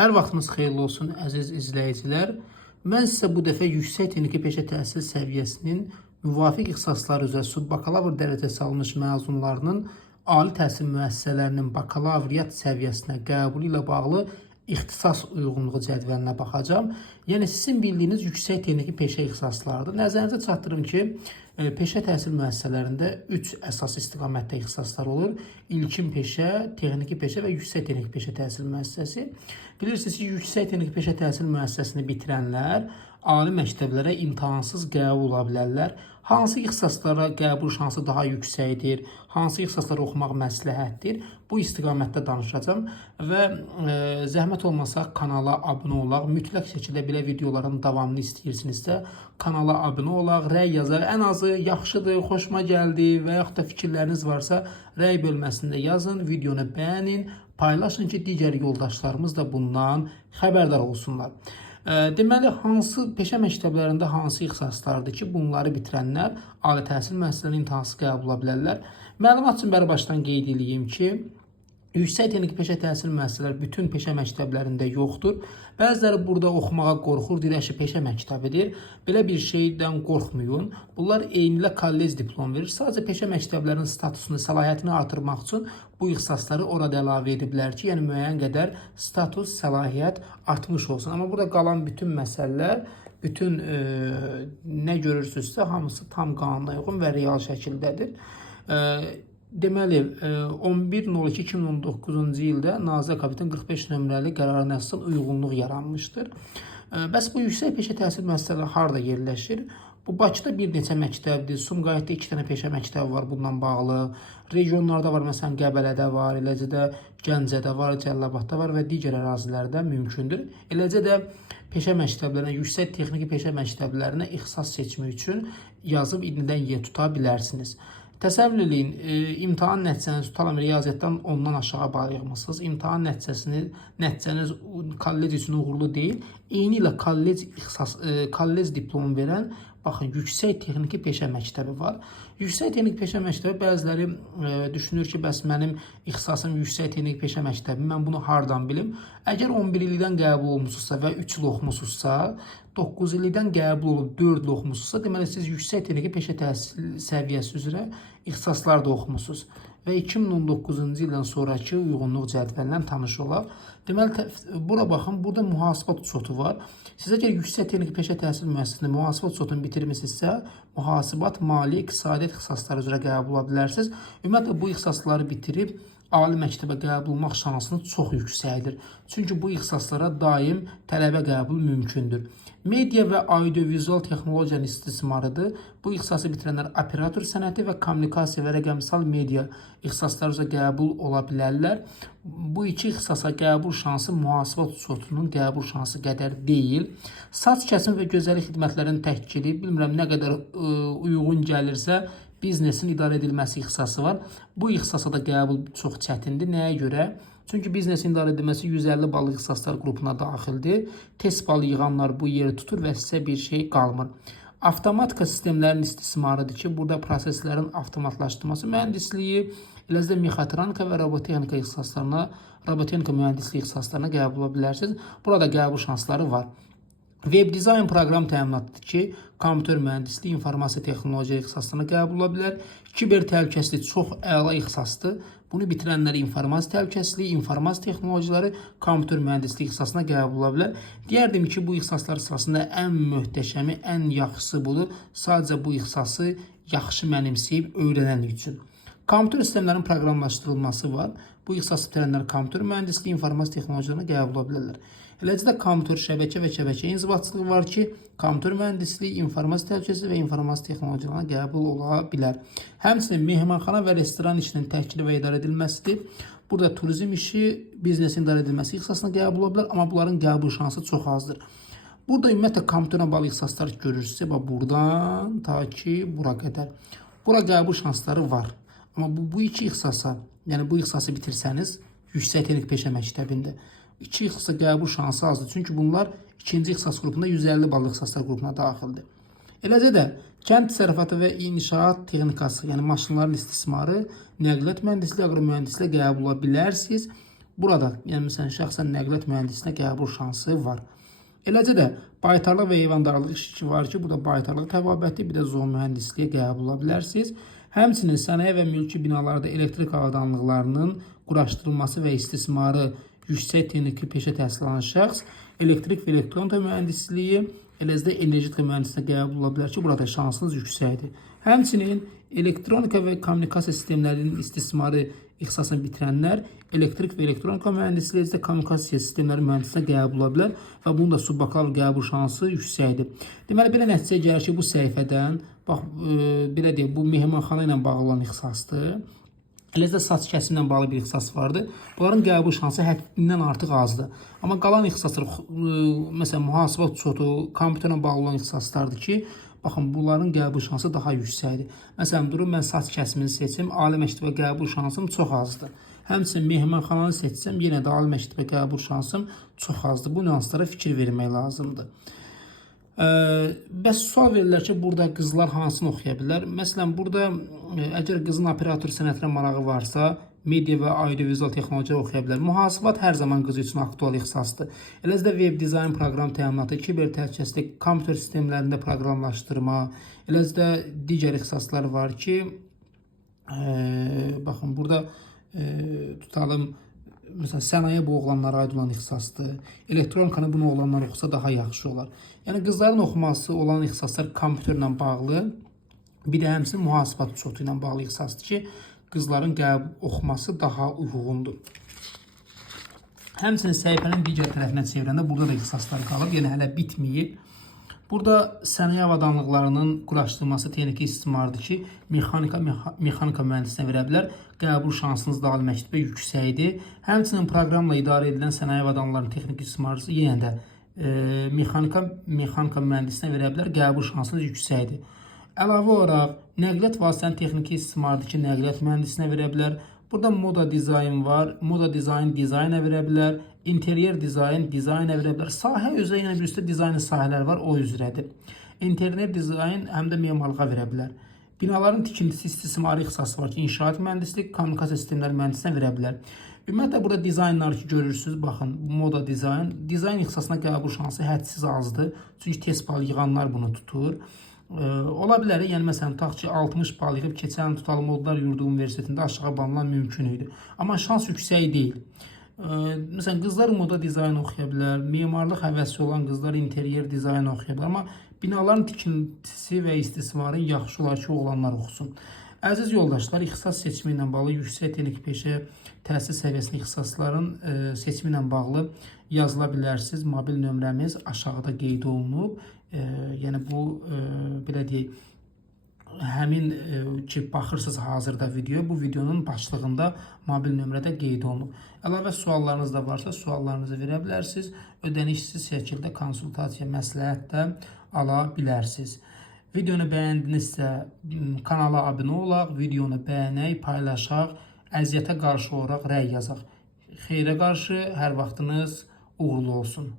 Hər vaxtınız xeyirli olsun əziz izləyicilər. Mən sizə bu dəfə yüksək texniki peşə təhsil səviyyəsinin müvafiq ixtisasları üzrə subbakalavr dərəcəsi almış məzunlarının ali təhsil müəssisələrinin bakalavriat səviyyəsinə qəbulu ilə bağlı ixtisas uyğunluğu cədvəlinə baxacağım. Yəni sizin bildiyiniz yüksək texniki peşə ixtisaslarıdır. Nəzərinizə çatdırım ki, peşə təhsil müəssisələrində 3 əsas istiqamətdə ixtisaslar olur. İlkin peşə, texniki peşə və yüksək texniki peşə təhsil müəssisəsi. Bilirsiniz ki, yüksək texniki peşə təhsil müəssisəsini bitirənlər ali məktəblərə imtahansız qəbul ola bilərlər. Hansı ixtisaslara qəbul şansı daha yüksəkdir, hansı ixtisasları oxumaq məsləhətdir, bu istiqamətdə danışacağım və zəhmət olmasa kanala abunə olaq. Mütləq şəkildə belə videoların davamını istəyirsinizsə, kanala abunə olaq, rəy yazaq. Ən azı yaxşıdır, xoşuma gəldi və yaxud da fikirləriniz varsa rəy bölməsində yazın, videonu bəyənin, paylaşın ki, digər yoldaşlarımız da bundan xəbərdar olsunlar. Deməli, hansı peşə məktəblərində hansı ixtisaslardır ki, bunları bitirənlər ali təhsil müəssisələrinin imtahansız qəbul ola bilərlər? Məlumat üçün başdan qeyd edeyim ki, yüksək texniki peşə təhsil müəssisələri bütün peşə məktəblərində yoxdur. Bəziləri burada oxumağa qorxur, deyirlər ki, peşə məktəbidir. Belə bir şeydən qorxmayın. Bunlar eynilə kollec diplom verir. Sadəcə peşə məktəblərinin statusunu, səlahiyyətini artırmaq üçün bu ixtisasları orada əlavə ediblər ki, yəni müəyyən qədər status, səlahiyyət artmış olsun. Amma burada qalan bütün məsələlər, bütün nə görürsünüzsə, hamısı tam qanuna uyğun və real şəkildədir. Deməli, 11.02.2019-cu ildə Nazirlər Kabinetinin 45 nömrəli qərarına əsasən uyğunluq yaranmışdır. Bəs bu yüksək peşə təhsil müəssisələri harada yerləşir? Bu Bakıda bir neçə məktəbdir, Sumqayıtda 2 dənə peşə məktəbi var bununla bağlı. Regionlarda var, məsələn Qəbələdə var, eləcə də Gəncədə var, Cəlilabadda var və digər ərazilərdə mümkündür. Eləcə də peşə məktəblərinə, yüksək texniki peşə məktəblərinə ixtisas seçimi üçün yazıb indidən yer tuta bilərsiniz. Təsəvvür edin, imtahan nəticəniz tutalım riyaziyyatdan 10-dan aşağı bal yığmısınız. İmtahan nəticəniz kollec üçün uğurlu deyil. Eyni ilə kollec diplomu verən, baxın, yüksək texniki peşə məktəbi var. Yüksək texniki peşə məktəbi bəziləri düşünür ki, bəs mənim ixtisasım yüksək texniki peşə məktəbi, mən bunu hardan bilim? Əgər 11 ildən qəbul olmuşsunuzsa və 3 il oxumusunuzsa, 9 ildən qəbul olub 4 il oxumusunuzsa, deməli siz yüksək texniki peşə təhsil səviyyəsi üzrə ixtisaslar da oxumusunuz və 2019-cu ildən sonraki uyğunluq cədvəlindən tanış olaq. Deməli, bura baxın, burada mühasibat çotu var. Siz əgər yüksək texniki peşə təhsil müəssisəsində mühasibat çotunu bitirmisinizsə, mühasibat, maliyyə, iqtisadiyyat ixtisasları üzrə qəbul ola bilərsiniz. Ümumiyyətlə, bu ixtisasları bitirib ali məktəbə qəbul olmaq şansınız çox yüksəkdir. Çünki bu ixtisaslara daim tələbə qəbul mümkündür. Media və audiovizual texnologiyanın istismarıdır. Bu ixtisası bitirənlər operator sənəti və kommunikasiya və rəqəmsal media ixtisasları üzrə qəbul ola bilərlər. Bu iki ixtisasa qəbul şansı mühasibat çotunun qəbul şansı qədər deyil. Saç kəsim və gözəllik xidmətlərinin təhkili, bilmirəm nə qədər uyğun gəlirsə, biznesin idarə edilməsi ixtisası var. Bu ixtisasa da qəbul çox çətindir. Nəyə görə? Çünki biznesin idarə edilməsi 150 ballı ixtisaslar qrupuna daxildir. Test balı yığanlar bu yeri tutur və sizə bir şey qalmır. Avtomatika sistemlərinin istismarıdır ki, burada proseslərin avtomatlaşdırılması mühəndisliyi, eləcə də mexatronika və robotexnika ixtisaslarına, robotexnika mühəndisliyi ixtisaslarına qəbul ola bilərsiniz. Burada qəbul şansları var. Web dizayn proqram təminatıdır ki, kompüter mühəndisliyi, informasiya texnologiya ixtisaslarına qəbul ola bilər. Kiber təhlükəsizlik çox əla ixtisasdır. Bunu bitirənlər informasiya təhlükəsizliyi, informasiya texnologiyaları, kompüter mühəndisliyi ixtisasına qəbul ola bilər. Deyərdim ki, bu ixtisaslar sırasında ən möhtəşəmi, ən yaxşısı budur. Sadəcə bu ixtisası yaxşı mənimsəyib öyrənən üçün. Kompüter sistemlərinin proqramlaşdırılması var. Bu ixtisası bitirənlər kompüter mühəndisliyi, informasiya texnologiyalarına qəbul ola bilərlər. Eləcə də kompüter şəbəkə və şəbəkə inzibatçılığı var ki, kompüter mühəndisliyi, informasiya təhlükəsizliyi və informasiya texnologiyalarına qəbul ola bilər. Həmçinin mehmanxana və restoran işinin təşkili və idarə edilməsidir. Burada turizm işi, biznesin idarə edilməsi ixtisasına qəbul ola bilər, amma bunların qəbul şansı çox azdır. Burada ümumiyyətlə kompüterlə bağlı ixtisaslar görürsünüzsə, buradan ta ki, bura qədər. Bura qəbul şansları var. Amma bu iki ixtisasa, yəni bu ixtisası bitirsəniz, yüksək texniki peşə məktəbində İki ixtisasa qəbul şansı azdır. Çünki bunlar ikinci ixtisas qrupunda 150 ballı ixtisaslar qrupuna daxildir. Eləcə də kənd təsərrüfatı və inşaat texnikası, yəni maşınların istismarı, nəqliyyat mühəndisliyi, aqro mühəndisliyi qəbul ola bilərsiniz. Burada, yəni məsələn, şəxsən nəqliyyat mühəndisinə qəbul şansı var. Eləcə də baytarlıq və heyvandarlıq işi var ki, burada baytarlıq təbabətli, bir də zoom mühəndisliyə qəbul ola bilərsiniz. Həmçinin sənaye və mülki binalarda elektrik avadanlıqlarının quraşdırılması və istismarı yüksək texniki peşə təhsil alan şəxs elektrik və elektronika mühəndisliyi, eləcə də energetika mühəndisinə qəbul ola bilər ki, burada şansınız yüksəkdir. Həmçinin elektronika və kommunikasiya sistemlərinin istismarı ixtisasını bitirənlər elektrik və elektronika mühəndisliyi, eləcə də kommunikasiya sistemləri mühəndisinə qəbul ola bilər və bunun da subbakalavr qəbul şansı yüksəkdir. Deməli, belə nəticəyə gəlir ki, bu səhifədən, bax, belə deyək, bu mehmanxana ilə bağlı olan ixtisasdır. Eləcə də saç kəsimlə bağlı bir ixtisas vardı. Bunların qəbul şansı həddindən artıq azdır. Amma qalan ixtisaslar, məsələn, mühasibat çoxu, kompüterlə bağlı olan ixtisaslardır ki, baxın, bunların qəbul şansı daha yüksəkdir. Məsələn, durun, mən saç kəsimini seçim, ali məktəbə qəbul şansım çox azdır. Həmçinin mehmanxananı seçsəm, yenə də ali məktəbə qəbul şansım çox azdır. Bu nüanslara fikir vermək lazımdır. Bəs sual verirlər ki, burada qızlar hansını oxuya bilər? Məsələn, burada əgər qızın operator sənətinə marağı varsa, media və audiovizual texnologiyalar oxuya bilər. Mühasibat hər zaman qız üçün aktual ixtisasdır. Eləcə də web dizayn, proqram təminatı, kiber təhlükəsizlik, kompüter sistemlərində proqramlaşdırma, eləcə də digər ixtisaslar var ki, baxın, burada tutalım, məsələn, sənaye bu oğlanlara aid olan ixtisasdır. Elektronikanı bunu oğlanlar oxusa daha yaxşı olar. Yəni, qızların oxuması olan ixtisaslar kompüterlə bağlı, bir də həmçinin mühasibat çoxu ilə bağlı ixtisasdır ki, qızların oxuması daha uyğundur. Həmçinin səhifənin digər tərəfinə çevirəndə burada da ixtisaslar qalıb, yəni hələ bitməyib. Burada sənaye avadanlıqlarının quraşdırılması texniki istismarıdır ki, mexanika mühəndisinə verə bilər. Qəbul şansınız da ali məktəbə yüksəkdir. Həmçinin proqramla idarə edilən sənaye avadanlıqlarının texniki istismarı yenə də mexanika mühəndisinə verə bilər. Qəbul şansınız yüksəkdir. Əlavə olaraq, nəqliyyat vasitənin texniki istismarıdır ki, nəqliyyat mühəndisinə verə bilər. Burada moda dizayn var. Moda dizayna verə bilər. İnteriyer dizayna verə bilər. Sahə üzrə yenə bir üstə dizayn sahələr var, o üzrədir. İnternet dizayn həm də memarlığa verə bilər. Binaların tikintisi istismarı ixtisası var ki, inşaat mühəndislik, kommunikasiya sistemləri mühəndisinə verə bilər. Ümumiyyətlə, burada dizaynları ki, görürsünüz, baxın, moda dizayn ixtisasına qəbul şansı hədsiz azdır. Çünki test bal yığanlar bunu tutur. Ola bilər, yəni məsələn, tutaq ki, 60 bal yığıb keçən tutalım Modlar Yurdu Universitetində aşağı banlan mümkün idi. Amma şans yüksək deyil. Məsələn, qızlar moda dizayn oxuya bilər, memarlıq həvəsi olan qızlar interyer dizayn oxuya bilər. Amma binaların tikintisi və istismarı yaxşı olar ki, oğlanlar oxusun. Əziz yoldaşlar, ixtisas seçimi ilə bağlı yüksək texniki peşə təhsil səviyyəsində ixtisasların seçimi ilə bağlı yazıla bilərsiniz. Mobil nömrəmiz aşağıda qeyd olunub. Yəni bu, belə deyək, həmin ki, baxırsınız hazırda video, bu videonun başlığında mobil nömrədə qeyd olunub. Əlavə suallarınız da varsa, suallarınızı verə bilərsiniz. Ödənişsiz şəkildə konsultasiya, məsləhət də ala bilərsiniz. Videonu bəyəndinizsə, kanala abunə olaq, videonu bəyənək, paylaşaq, əziyyətə qarşı olaraq rəy yazaq. Xeyrə qarşı hər vaxtınız uğurlu olsun.